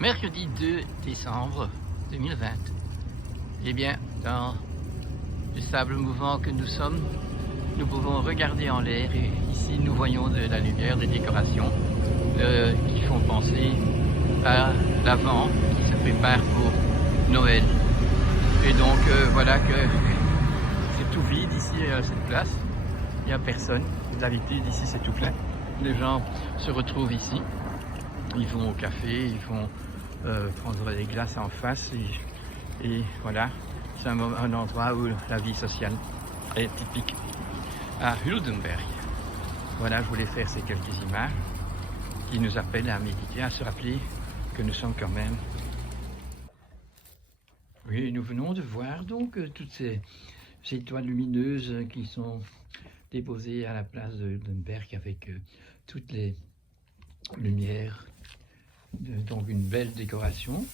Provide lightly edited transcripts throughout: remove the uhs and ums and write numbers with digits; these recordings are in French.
Mercredi 2 décembre 2020. Eh bien, dans le sable mouvant que nous sommes, nous pouvons regarder en l'air et ici nous voyons de la lumière, des décorations qui font penser à l'Avent qui se prépare pour Noël. Et donc voilà que c'est tout vide ici à cette place, il n'y a personne. D'habitude ici c'est tout plein, les gens se retrouvent ici, ils vont au café, ils vont prendre des glaces en face et voilà, c'est un endroit où la vie sociale est typique à Hildenberg. Voilà, je voulais faire ces quelques images qui nous appellent à méditer, à se rappeler que nous sommes quand même. Oui, nous venons de voir donc toutes ces étoiles lumineuses qui sont déposées à la place de Hildenberg avec toutes les lumières, donc une belle décoration.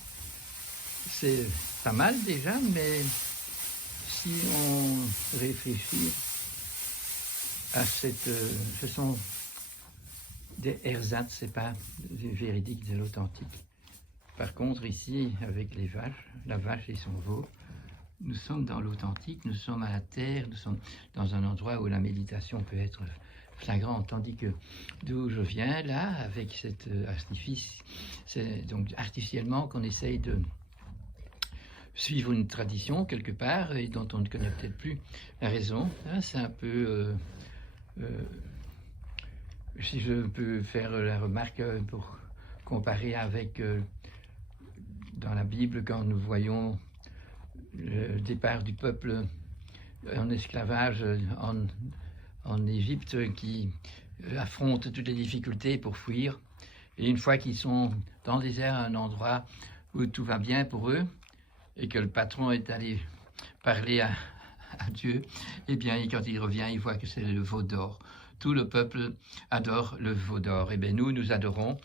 C'est pas mal déjà, mais si on réfléchit à ce sont des ersatz, c'est pas du véridique, de l'authentique. Par contre, ici, avec les vaches, la vache et son veau, nous sommes dans l'authentique, nous sommes à la terre, nous sommes dans un endroit où la méditation peut être flagrante, tandis que d'où je viens, là, avec cet artifice, c'est donc artificiellement qu'on essaye de suivre une tradition quelque part et dont on ne connaît peut-être plus la raison. C'est un peu, si je peux faire la remarque pour comparer avec dans la Bible, quand nous voyons le départ du peuple en esclavage en Égypte qui affrontent toutes les difficultés pour fuir, et une fois qu'ils sont dans le désert, un endroit où tout va bien pour eux, et que le patron est allé parler à Dieu, et bien quand il revient, il voit que c'est le veau d'or. Tout le peuple adore le veau d'or. Et bien nous adorons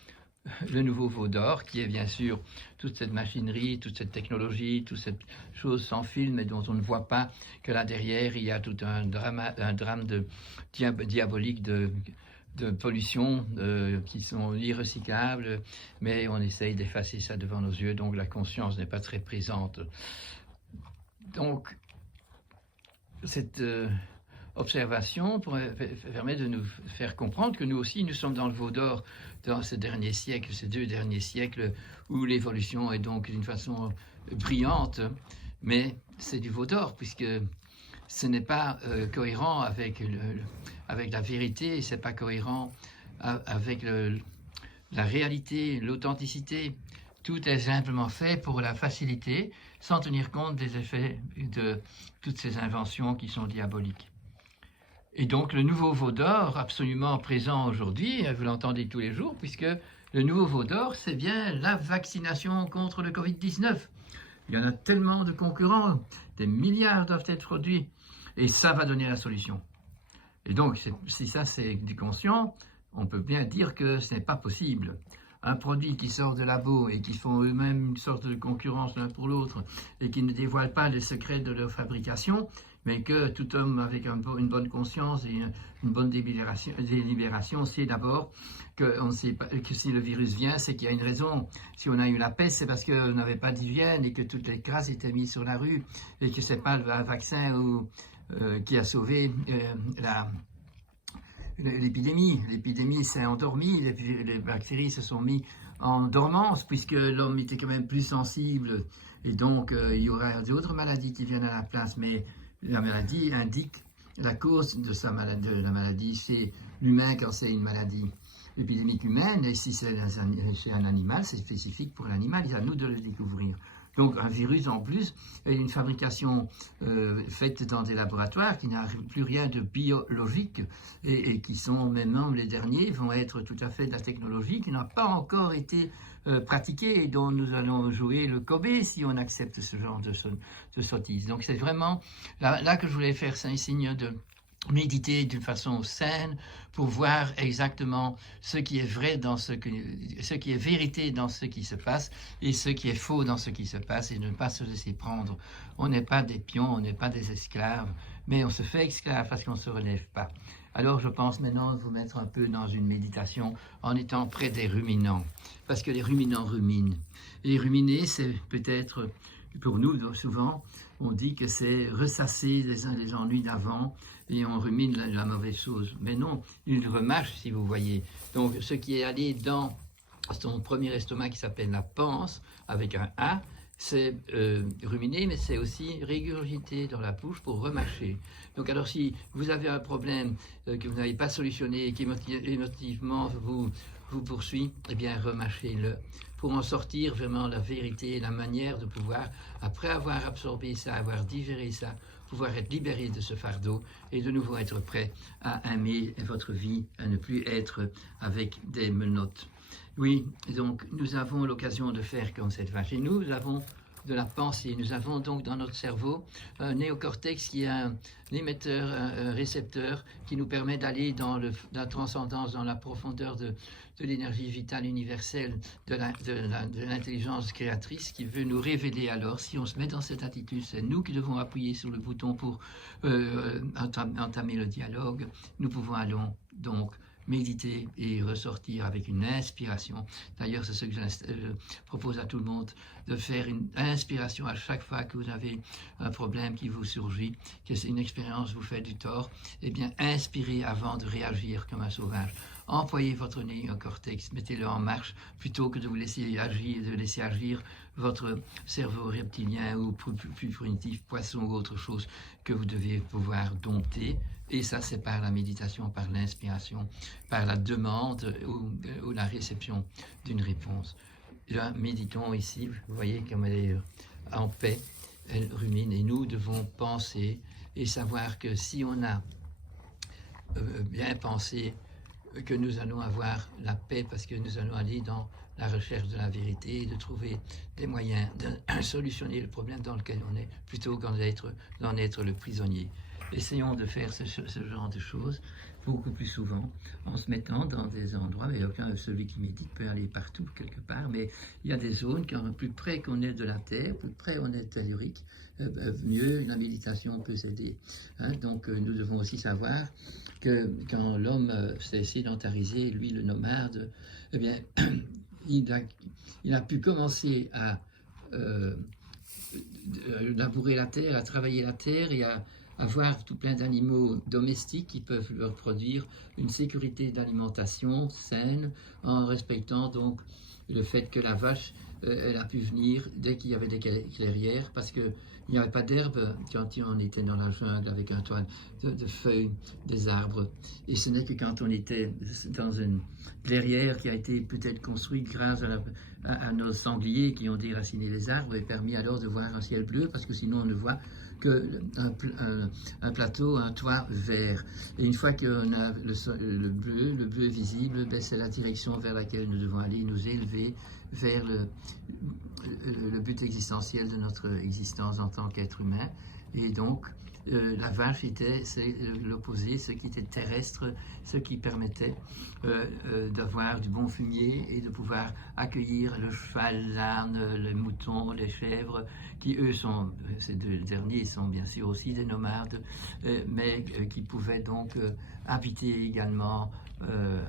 le nouveau veau d'or, qui est bien sûr toute cette machinerie, toute cette technologie, toute cette chose sans fil, mais dont on ne voit pas que là derrière, il y a tout un drame diabolique de pollution qui sont irrecyclables, mais on essaye d'effacer ça devant nos yeux, donc la conscience n'est pas très présente. Donc, cette observation permet de nous faire comprendre que nous aussi, nous sommes dans le veau d'or dans ces derniers siècles, ces 2 derniers siècles, où l'évolution est donc d'une façon brillante, mais c'est du veau d'or, puisque ce n'est pas cohérent avec la vérité, c'est pas cohérent avec la réalité, l'authenticité. Tout est simplement fait pour la facilité, sans tenir compte des effets de toutes ces inventions qui sont diaboliques. Et donc le nouveau veau d'or, absolument présent aujourd'hui, vous l'entendez tous les jours, puisque le nouveau veau d'or, c'est bien la vaccination contre le Covid-19. Il y en a tellement de concurrents, des milliards doivent être produits, et ça va donner la solution. Et donc, si ça c'est du conscient, on peut bien dire que ce n'est pas possible. Un produit qui sort de labo et qui font eux-mêmes une sorte de concurrence l'un pour l'autre et qui ne dévoilent pas les secrets de leur fabrication, mais que tout homme avec une bonne conscience et une bonne délibération sait d'abord qu'on sait pas, que si le virus vient, c'est qu'il y a une raison. Si on a eu la peste, c'est parce qu'on n'avait pas d'hygiène et que toutes les crasses étaient mises sur la rue et que ce n'est pas le vaccin qui a sauvé l'épidémie. L'épidémie s'est endormie, les bactéries se sont mises en dormance puisque l'homme était quand même plus sensible et donc il y aura d'autres maladies qui viennent à la place, mais la maladie indique la cause de la maladie chez l'humain quand c'est une maladie épidémique humaine, et si c'est chez un animal, c'est spécifique pour l'animal, il y a à nous de le découvrir. Donc un virus en plus, et une fabrication faite dans des laboratoires qui n'a plus rien de biologique et qui sont maintenant les derniers, vont être tout à fait de la technologie qui n'a pas encore été pratiquée et dont nous allons jouer le Kobe si on accepte ce genre de sottise. Donc c'est vraiment là que je voulais faire un signe de méditer d'une façon saine pour voir exactement ce qui est vrai dans ce qui est vérité dans ce qui se passe et ce qui est faux dans ce qui se passe et ne pas se laisser prendre. On n'est pas des pions, on n'est pas des esclaves, mais on se fait esclave parce qu'on ne se relève pas. Alors je pense maintenant de vous mettre un peu dans une méditation en étant près des ruminants, parce que les ruminants ruminent. Et ruminer, c'est peut-être, pour nous souvent, on dit que c'est ressasser les ennuis d'avant et on rumine la mauvaise chose. Mais non, il remâche, si vous voyez. Donc ce qui est allé dans son premier estomac qui s'appelle la panse, avec un A, c'est ruminer, mais c'est aussi régurgiter dans la bouche pour remâcher. Donc alors si vous avez un problème que vous n'avez pas solutionné et qui émotivement vous poursuit, eh bien remâchez-le pour en sortir vraiment la vérité, la manière de pouvoir, après avoir absorbé ça, avoir digéré ça, pouvoir être libéré de ce fardeau et de nouveau être prêt à aimer votre vie, à ne plus être avec des menottes. Oui, donc nous avons l'occasion de faire comme cette vache. Et nous avons de la pensée. Nous avons donc dans notre cerveau un néocortex qui est un émetteur, un récepteur qui nous permet d'aller dans la transcendance, dans la profondeur de l'énergie vitale universelle, de l'intelligence créatrice qui veut nous révéler. Alors, si on se met dans cette attitude, c'est nous qui devons appuyer sur le bouton pour entamer le dialogue. Nous pouvons donc méditer et ressortir avec une inspiration. D'ailleurs, c'est ce que je propose à tout le monde, de faire une inspiration à chaque fois que vous avez un problème qui vous surgit, que c'est une expérience vous fait du tort. Eh bien, inspirez avant de réagir comme un sauvage. Employez votre néocortex, mettez-le en marche plutôt que de vous laisser agir, votre cerveau reptilien ou plus primitif, poisson ou autre chose que vous devez pouvoir dompter. Et ça, c'est par la méditation, par l'inspiration, par la demande ou la réception d'une réponse. Là, méditons ici, vous voyez comme elle est en paix, elle rumine, et nous devons penser et savoir que si on a bien pensé, que nous allons avoir la paix parce que nous allons aller dans la recherche de la vérité et de trouver des moyens de solutionner le problème dans lequel on est, plutôt qu'en d'en être le prisonnier. Essayons de faire ce genre de choses beaucoup plus souvent, en se mettant dans des endroits, et celui qui médite peut aller partout, quelque part, mais il y a des zones, quand plus près qu'on est de la terre, plus près on est tellurique, mieux la méditation peut s'aider. Donc nous devons aussi savoir que quand l'homme s'est sédentarisé, lui le nomade, eh bien, il a pu commencer à labourer la terre, à travailler la terre et à avoir tout plein d'animaux domestiques qui peuvent leur produire une sécurité d'alimentation saine en respectant donc le fait que la vache elle a pu venir dès qu'il y avait des clairières parce qu'il n'y avait pas d'herbe quand on était dans la jungle avec un toit de feuilles des arbres. Et ce n'est que quand on était dans une clairière qui a été peut-être construite grâce à nos sangliers qui ont déraciné les arbres et permis alors de voir un ciel bleu parce que sinon on ne voit qu'un plateau, un toit vert. Et une fois qu'on a le bleu visible, ben c'est la direction vers laquelle nous devons aller, nous élever vers le but existentiel de notre existence en tant qu'être humain. Et donc, la vache c'est l'opposé, ce qui était terrestre, ce qui permettait d'avoir du bon fumier et de pouvoir accueillir le cheval, l'âne, les moutons, les chèvres, qui eux ces deux derniers sont bien sûr aussi des nomades, mais qui pouvaient donc habiter également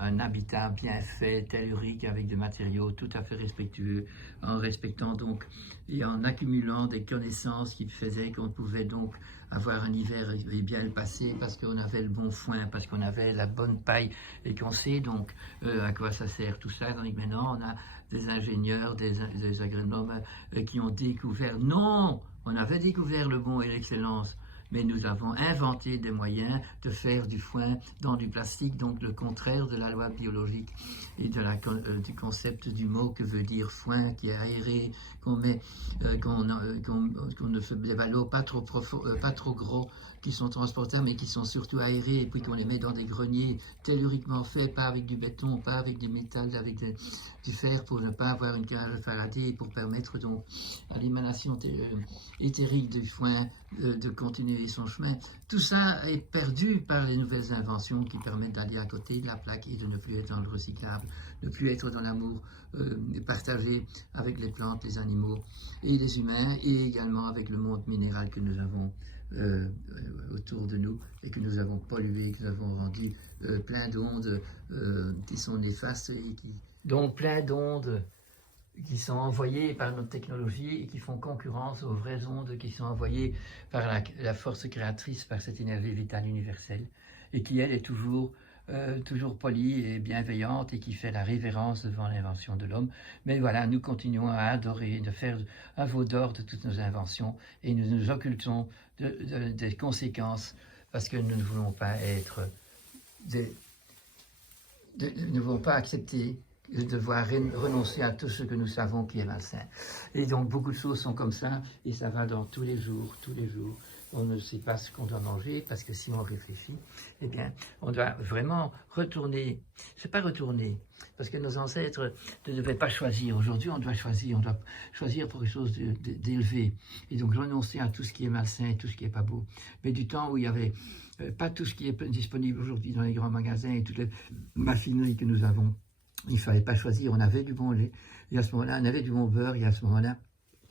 un habitat bien fait, tellurique, avec des matériaux tout à fait respectueux, en respectant donc et en accumulant des connaissances qui faisaient qu'on pouvait donc avoir un hiver et bien le passer parce qu'on avait le bon foin, parce qu'on avait la bonne paille et qu'on sait donc à quoi ça sert tout ça. Tandis que maintenant on a des ingénieurs, des agronomes qui ont découvert, non, on avait découvert le bon et l'excellence, mais nous avons inventé des moyens de faire du foin dans du plastique, donc le contraire de la loi biologique et du concept du mot que veut dire foin, qui est aéré, qu'on ne fait des ballots pas trop gros, qui sont transportables, mais qui sont surtout aérés, et puis qu'on les met dans des greniers telluriquement faits, pas avec du béton, pas avec du métal, avec du fer, pour ne pas avoir une cage de Faraday, et pour permettre donc à l'émanation éthérique du foin de continuer son chemin. Tout ça est perdu par les nouvelles inventions qui permettent d'aller à côté de la plaque et de ne plus être dans le recyclable, ne plus être dans l'amour partagé avec les plantes, les animaux et les humains, et également avec le monde minéral que nous avons autour de nous et que nous avons pollué, que nous avons rendu plein d'ondes qui sont néfastes et donc plein d'ondes qui sont envoyées par notre technologie et qui font concurrence aux vraies ondes qui sont envoyées par la force créatrice, par cette énergie vitale universelle, et qui, elle, est toujours polie et bienveillante et qui fait la révérence devant l'invention de l'homme. Mais voilà, nous continuons à adorer, de faire un veau d'or de toutes nos inventions et nous nous occultons des conséquences parce que nous ne voulons pas être nous ne voulons pas accepter de devoir renoncer à tout ce que nous savons qui est malsain. Et donc beaucoup de choses sont comme ça, et ça va dans tous les jours. On ne sait pas ce qu'on doit manger, parce que si on réfléchit, eh bien, on doit vraiment retourner. C'est pas retourner, parce que nos ancêtres ne devaient pas choisir. Aujourd'hui, on doit choisir pour quelque chose d'élevé. Et donc renoncer à tout ce qui est malsain et tout ce qui est pas beau. Mais du temps où il y avait pas tout ce qui est disponible aujourd'hui dans les grands magasins et toutes les machineries que nous avons, il ne fallait pas choisir, on avait du bon lait, et à ce moment-là, on avait du bon beurre, et à ce moment-là,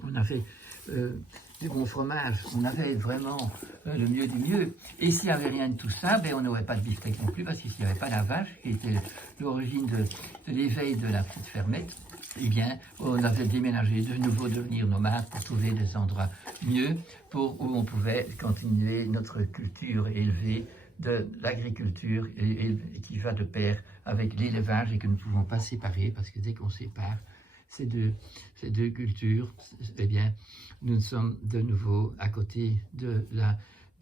on avait du bon fromage, on avait vraiment le mieux du mieux. Et s'il n'y avait rien de tout ça, ben, on n'aurait pas de beefsteak non plus, parce que s'il n'y avait pas la vache, qui était l'origine de l'éveil de la petite fermette, eh bien, on avait déménagé, de nouveau devenir nomade pour trouver des endroits mieux, où on pouvait continuer notre culture élevée de l'agriculture et qui va de pair avec l'élevage et que nous ne pouvons pas séparer, parce que dès qu'on sépare ces deux cultures, eh bien, nous sommes de nouveau à côté de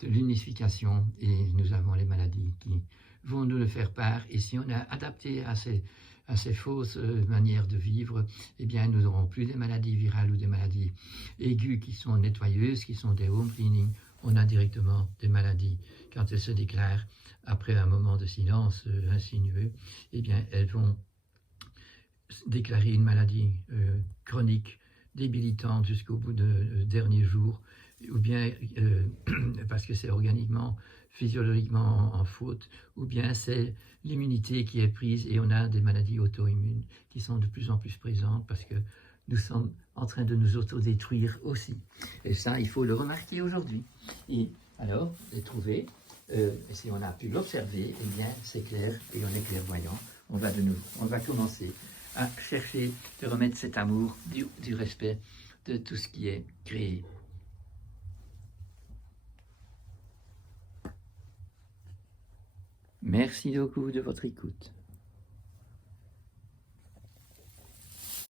l'unification et nous avons les maladies qui vont nous le faire part. Et si on a adapté à ces fausses manières de vivre, eh bien, nous n'aurons plus des maladies virales ou des maladies aiguës qui sont nettoyeuses, qui sont des home cleaning. On a directement des maladies. Quand elles se déclarent après un moment de silence insinueux, eh bien, elles vont déclarer une maladie chronique, débilitante jusqu'au bout de dernier jour, ou bien parce que c'est organiquement, physiologiquement en faute, ou bien c'est l'immunité qui est prise et on a des maladies auto-immunes qui sont de plus en plus présentes parce que nous sommes en train de nous autodétruire aussi. Et ça, il faut le remarquer aujourd'hui. Et alors, les trouver, si on a pu l'observer, eh bien, c'est clair et on est clairvoyant. On va commencer à chercher de remettre cet amour du respect de tout ce qui est créé. Merci beaucoup de votre écoute.